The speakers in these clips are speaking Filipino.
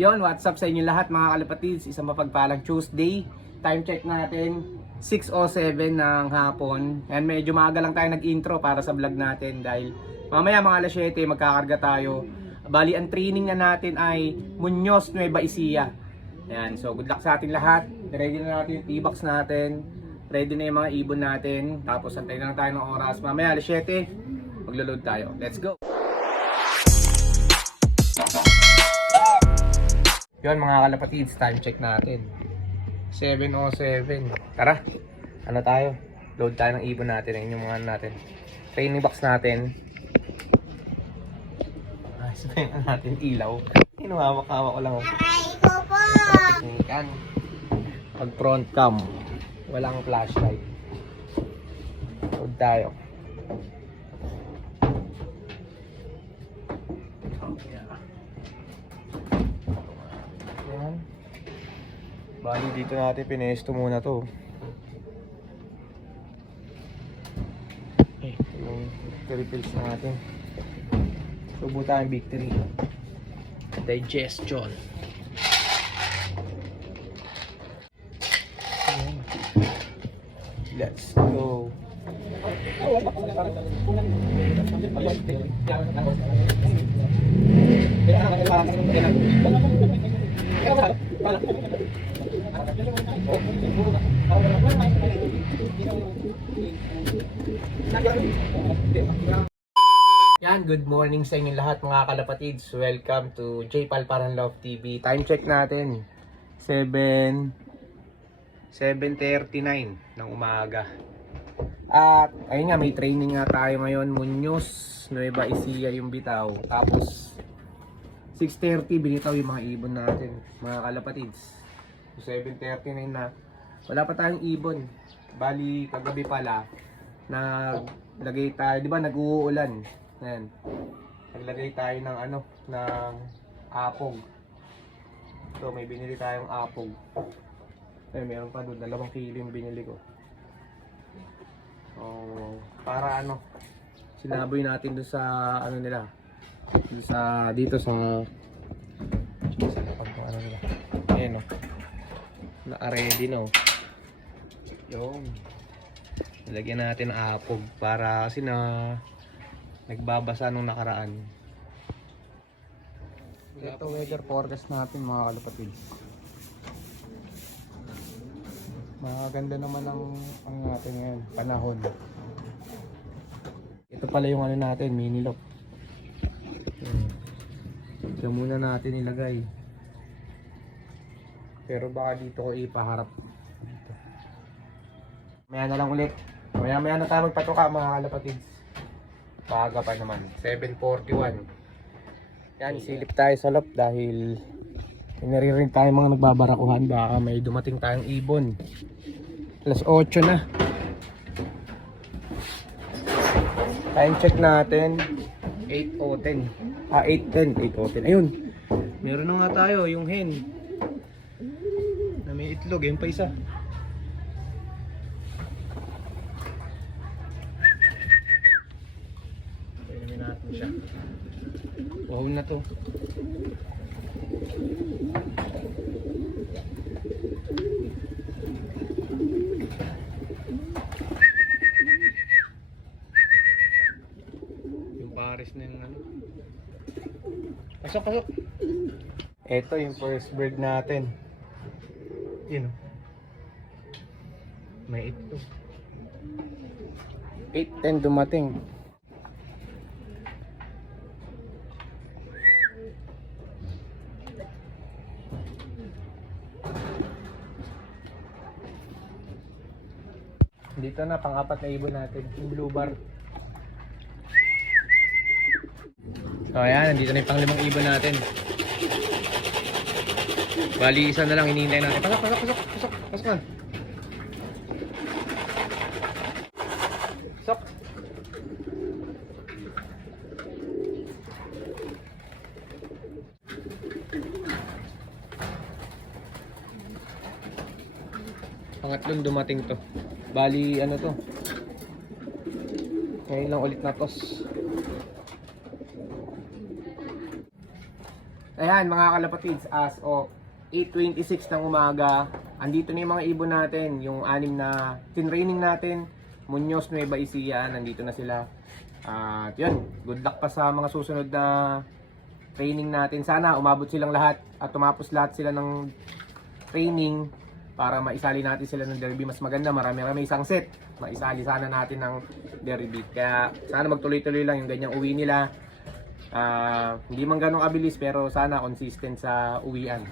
Yon, what's up sa inyo lahat mga kalapatids? Isang mapagpalang Tuesday. Time check natin, 6:07 ng hapon. And medyo maaga lang tayo nag-intro para sa vlog natin dahil mamaya mga alas 7 magkakarga tayo. Bali, ang training na natin ay Muñoz, Nueva Ecija. Ayan, so good luck sa ating lahat. Ready na natin yung T-box natin. Ready na yung mga ibon natin. Tapos antay na lang tayo ng oras. Mamaya alas 7, maglo-load tayo. Let's go! Yun mga kalapatids, time check natin 7:07. Tara, ano tayo? Load tayo ng ibon natin. Ayun yung mga ano natin, training box natin. Ay, sabihin natin ilaw. Hinuhawak-hawak ko lang. Aray ko po! Yan. Pag front cam, walang flashlight. Load tayo. Yan. Bali dito natin pinesto muna to. Okay, yung victory pills natin. Subo tayong victory. Digestion. Ayan. Let's go. Yan, good morning sa inyong lahat mga kalapatids. Welcome to J Palparan Love TV. Time check natin 7:39 ng umaga. At ayun nga, may training nga tayo ngayon. Muñoz, Nueva Ecija yung bitaw. Tapos 6:30 binitaw yung mga ibon natin mga kalapatids. So 7:39 na. Wala pa tayong ibon. Bali kagabi pala naglagay tayo, di ba nag-uulan. Ayan. Naglagay tayo ng ng apog. So may binili tayong apog. Ay, meron pa doon, 2 kilo yung binili ko. Para sinaboy natin doon sa nila. Doon sa dito sa nila. Ayan naka-ready na Yung nilagyan natin ng apog para kasi nagbabasa nung nakaraan. Ito weather forecast natin mga kalapatids. Maganda naman ang natin ngayon, panahon. Ito pala yung natin, mini lock. Ito muna natin ilagay. Pero baka dito ko ipaharap. Dito. Maya na lang ulit. Maya na tayo magpatuka mga kalapatids. Paga pa naman, 7:41. Yan, silip tayo sa loob dahil naririnig tayo mga nagbabarakuhan. Baka may dumating tayong ibon. Alas 8 na. Time check natin 8:10. 8:10. Ayun, meron na nga tayo yung hen na may itlog. Yan pa isa. Pwede natin siya. Wow na to. Yung pares na yung Pasok. Ito yung first bird natin. Yun. May itlog. 8:10 dumating. Dito na, pang-apat na ibon natin, yung blue bar. So ayan, nandito na yung pang-5 ibon natin. Bali, isa na lang hinihintay natin. Pasok na. Pasok. Pangatlong dumating to. Bali, to? Ngayon lang ulit na tos. ayan mga kalapatids, as of 8:26 ng umaga, andito na yung mga ibon natin, yung 6 na tinraining natin, Muñoz, Nueva Ecija, nandito na sila. At yun, good luck pa sa mga susunod na training natin. Sana umabot silang lahat at tumapos lahat sila ng training para maisali natin sila ng derby. Mas maganda, marami-rami isang set. Maisali sana natin ng derby. Kaya sana magtuloy-tuloy lang yung ganyang uwi nila. Hindi man ganong kabilis pero sana consistent sa uwian.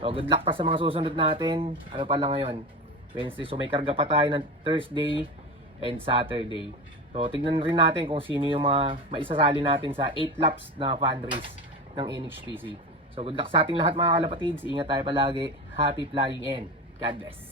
So good luck pa sa mga susunod natin. Ano pa lang ngayon? Wednesday. So may karga pa tayo ng Thursday and Saturday. So tignan rin natin kung sino yung mga maisasali natin sa 8 laps na fan race ng NHPC. So good luck sa ating lahat mga kalapatids. Ingat tayo palagi. Happy flying and God bless.